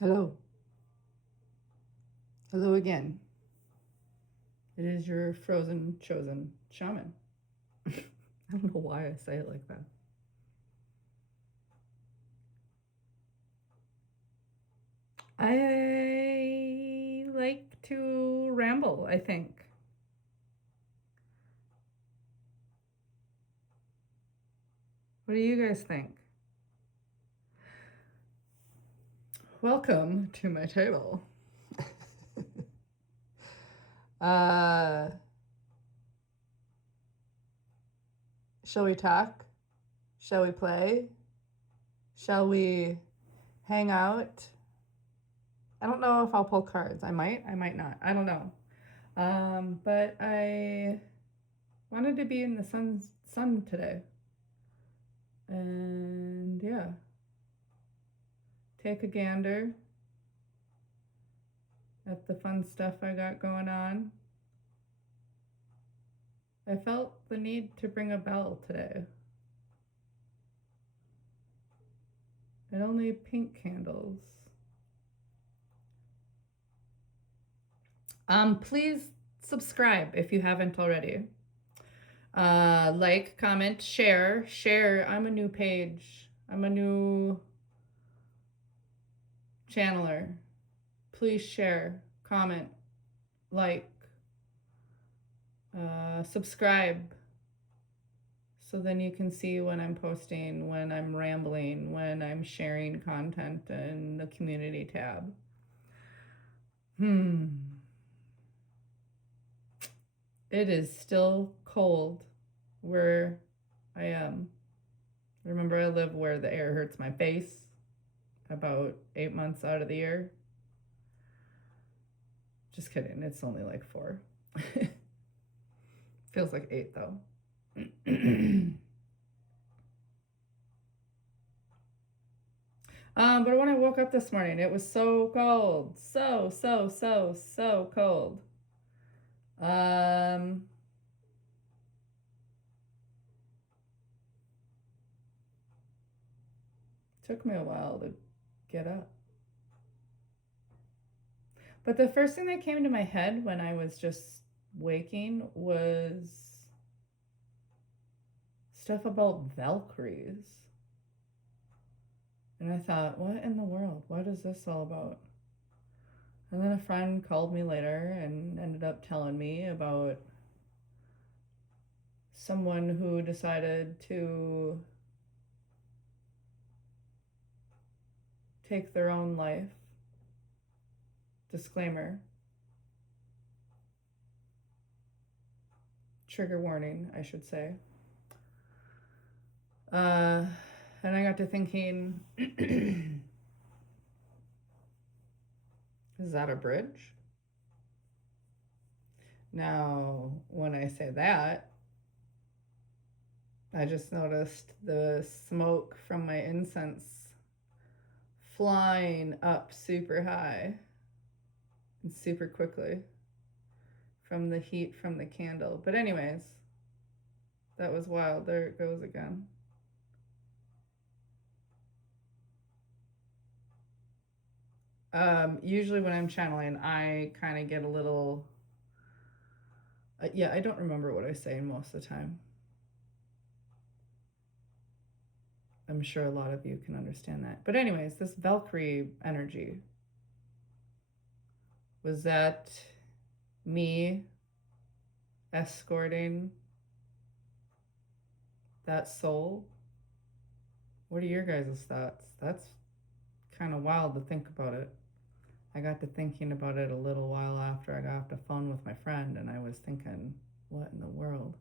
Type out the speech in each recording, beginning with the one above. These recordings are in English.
Hello. Hello again. It is your frozen chosen shaman. I don't know why I say it like that. I like to ramble, I think. What do you guys think? Welcome to my table. uh, shall we talk? Shall we play? Shall we hang out? I don't know if I'll pull cards. I might not. I don't know. But I wanted to be in the sun today. And yeah, take a gander at the fun stuff I got going on. I felt the need to bring a bell today. And only pink candles. Please subscribe if you haven't already. Like, comment, share. I'm a new page. I'm a new channeler. Please share, comment, like, subscribe. So then you can see when I'm posting, when I'm rambling, when I'm sharing content in the community tab. It is still cold where I am. Remember, I live where the air hurts my face about 8 months out of the year. Just kidding, it's only like 4. Feels like 8 though. But when I woke up this morning, it was so cold. So cold. Took me a while to get up. But the first thing that came to my head when I was just waking was stuff about Valkyries. And I thought, what in the world? What is this all about? And then a friend called me later and ended up telling me about someone who decided to take their own life. Disclaimer. Trigger warning, I should say. And I got to thinking, is that a bridge? Now, when I say that, I just noticed the smoke from my incense flying up super high and super quickly from the heat from the candle. But anyways, that was wild. There it goes again. Usually when I'm channeling, I kind of get a little... I don't remember what I say most of the time. I'm sure a lot of you can understand that. But anyways, this Valkyrie energy, was that me escorting that soul? What are your guys' thoughts? That's kind of wild to think about it. I got to thinking about it a little while after I got off the phone with my friend, and I was thinking, what in the world?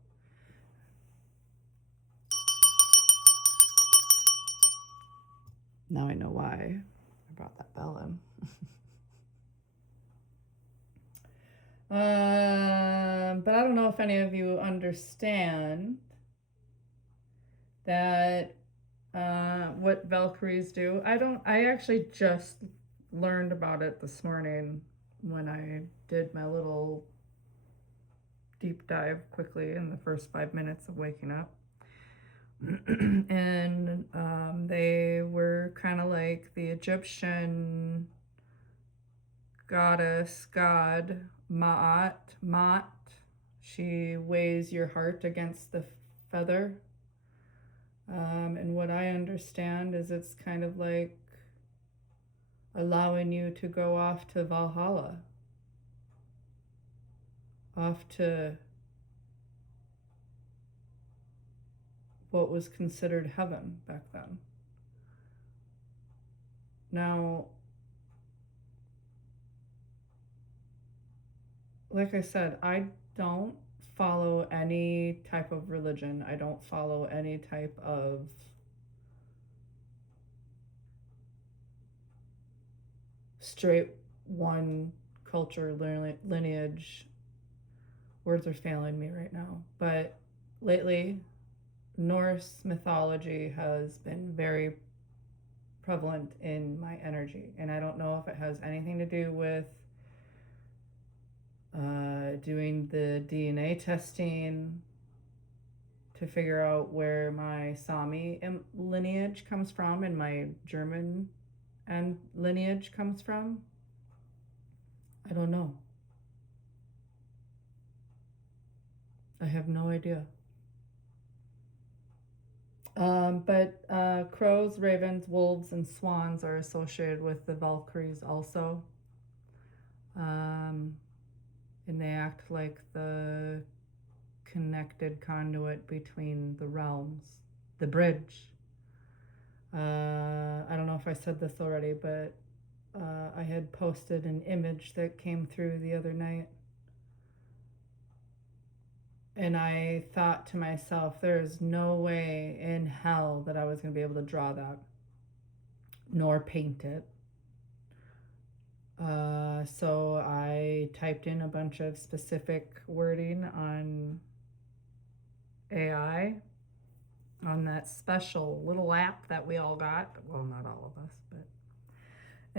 Now I know why I brought that bell in. But I don't know if any of you understand that what Valkyries do. I actually just learned about it this morning when I did my little deep dive quickly in the first 5 minutes of waking up. And they were kind of like the Egyptian goddess, god, Ma'at. She weighs your heart against the feather. And what I understand is it's kind of like allowing you to go off to Valhalla, off to what was considered heaven back then. Now, like I said, I don't follow any type of religion. I don't follow any type of straight one culture lineage. Words are failing me right now. But lately, Norse mythology has been very prevalent in my energy. And I don't know if it has anything to do with doing the DNA testing to figure out where my Sami lineage comes from and my German and lineage comes from. I don't know. I have no idea. But crows, ravens, wolves, and swans are associated with the Valkyries also. And they act like the connected conduit between the realms, the bridge. I don't know if I said this already, but I had posted an image that came through the other night. And I thought to myself, there's no way in hell that I was going to be able to draw that, nor paint it. So I typed in a bunch of specific wording on AI, on that special little app that we all got. Well, not all of us, but.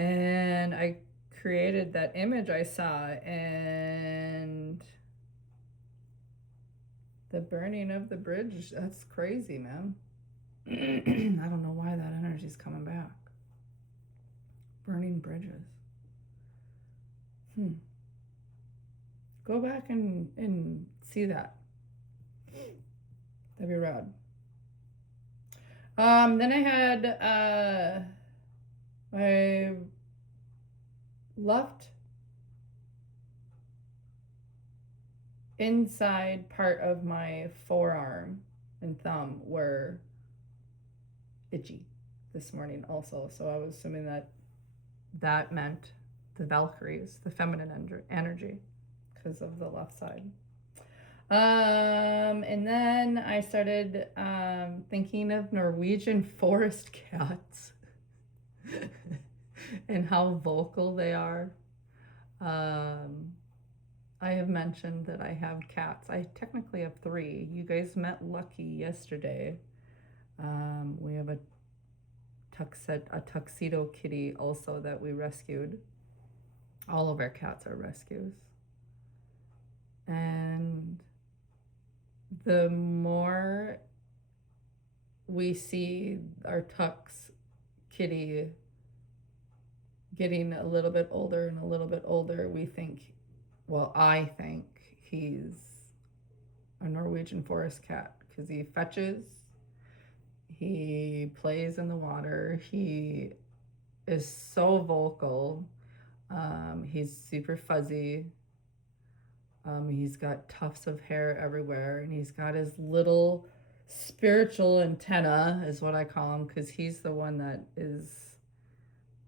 And I created that image I saw, and the burning of the bridge, that's crazy, man. I don't know why that energy's coming back. Burning bridges. Go back and see that. That'd be rad. Then I had my left inside part of my forearm and thumb were itchy this morning also. So I was assuming that meant the Valkyries, the feminine energy, because of the left side. And then I started thinking of Norwegian forest cats and how vocal they are. I have mentioned that I have cats. I technically have 3. You guys met Lucky yesterday. We have a tuxedo kitty also that we rescued. All of our cats are rescues. And the more we see our Tux kitty getting a little bit older and a little bit older, we think, well, I think he's a Norwegian forest cat because he fetches, he plays in the water, he is so vocal, he's super fuzzy. He's got tufts of hair everywhere, and he's got his little spiritual antenna, is what I call him, because he's the one that is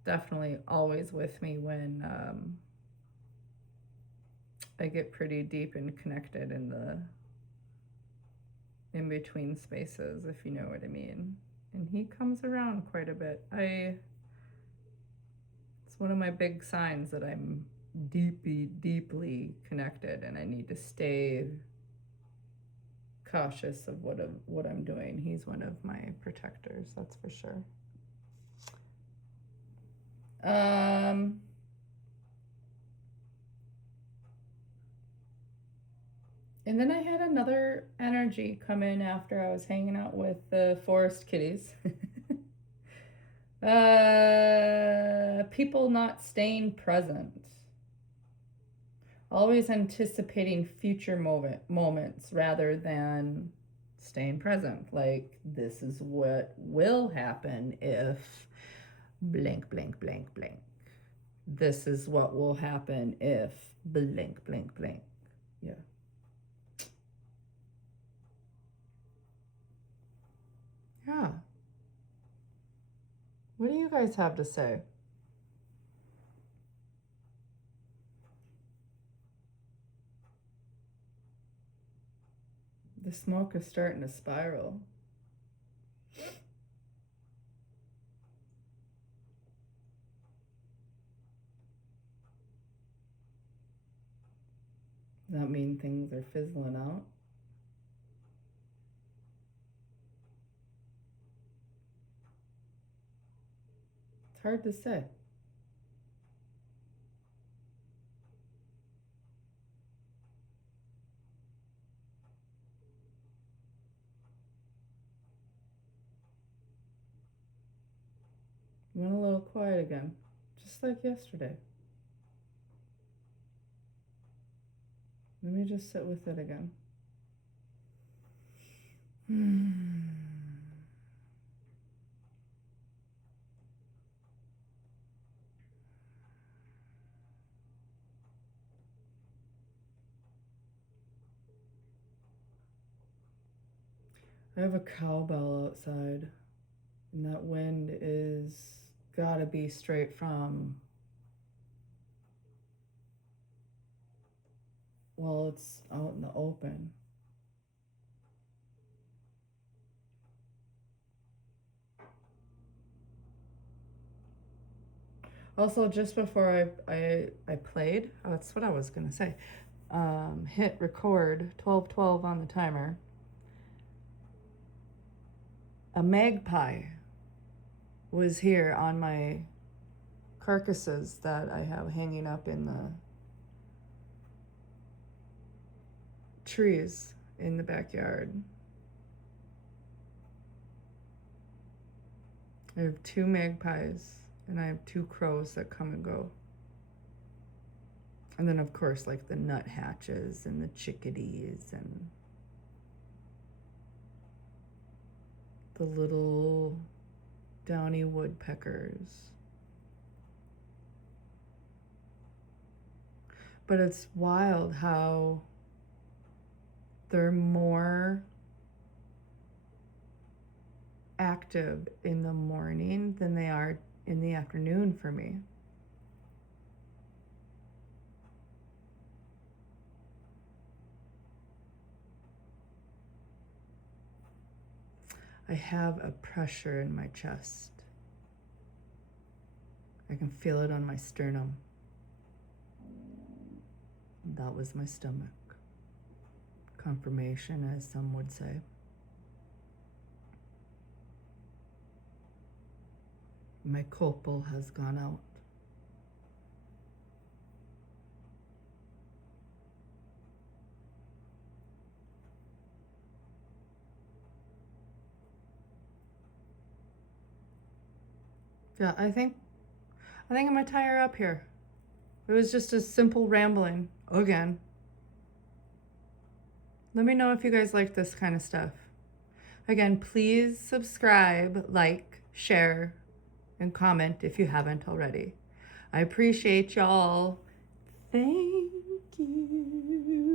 definitely always with me when I get pretty deep and connected in the in-between spaces, if you know what I mean. And he comes around quite a bit. It's one of my big signs that I'm deeply connected, and I need to stay cautious of what I'm doing. He's one of my protectors, that's for sure. And then I had another energy come in after I was hanging out with the forest kitties. People not staying present. Always anticipating future moments rather than staying present. Like, this is what will happen if blank, blank, blank, blank. This is what will happen if blank, blank, blank. Yeah. Yeah. What do you guys have to say? The smoke is starting to spiral. Does that mean things are fizzling out? It's hard to say. Went a little quiet again, just like yesterday. Let me just sit with it again. I have a cowbell outside, and that wind is gotta be straight from, well, it's out in the open. Also, just before I played, oh, that's what I was gonna say, hit record 12:12 on the timer. A magpie was here on my carcasses that I have hanging up in the trees in the backyard. I have 2 magpies and I have 2 crows that come and go. And then, of course, like the nuthatches and the chickadees and the little downy woodpeckers. But it's wild how they're more active in the morning than they are in the afternoon for me. I have a pressure in my chest. I can feel it on my sternum. That was my stomach. Confirmation, as some would say. My copal has gone out. Yeah, I think I'm gonna tie her up here. It was just a simple rambling again. Let me know if you guys like this kind of stuff. Again, please subscribe, like, share, and comment if you haven't already. I appreciate y'all. Thank you.